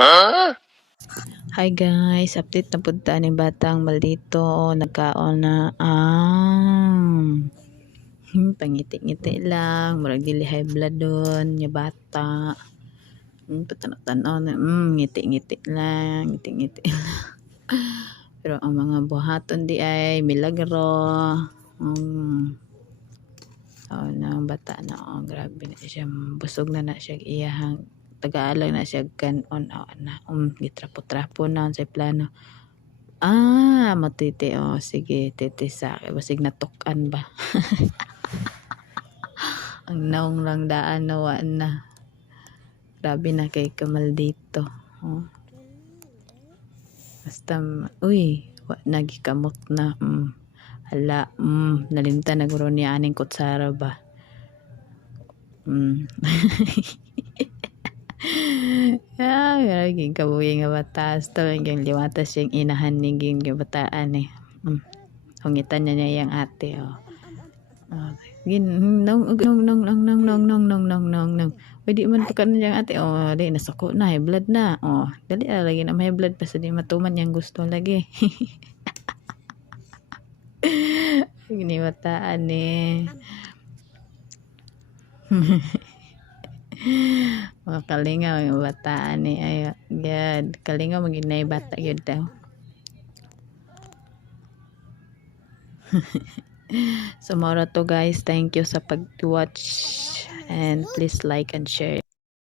Hi guys, update na punta ni Batang Maldito. Nagkaon na pangiti-ngiti lang, murag dili high blood doon nya bata. Patanaw-tanaw na ngiti-ngiti lang, ngiti-ngiti lang. Pero ang mga buhaton di ay milagro. Nang bata na grabe na siya, busog na siya iyahang tagaalang na siya kanon na gitrapo-trapo na sa plano. Matiti. Sige, titi sa akin. Basig natukan ba? Ang naong lang daan nawa na. Grabe na kay Kamaldito. Basta, wa nagikamot na. Hala, nalimta na guro niya aning kutsara ba? Gaging kabuhi nga batas to. Yung liwatas yung inahan ni ging bataan eh. Hungitan niya yung ate. Pwede man pa kanon yung ate. Di nasako na, high blood na. Dali lagi na may blood pa sa di matuman yung gusto lagi. Gini bataan eh. Mga kalinga mga bataan eh. Ayo, gad. Kalinga maginay bata yun daw. So mora to guys, thank you sa pag-watch and please like and share.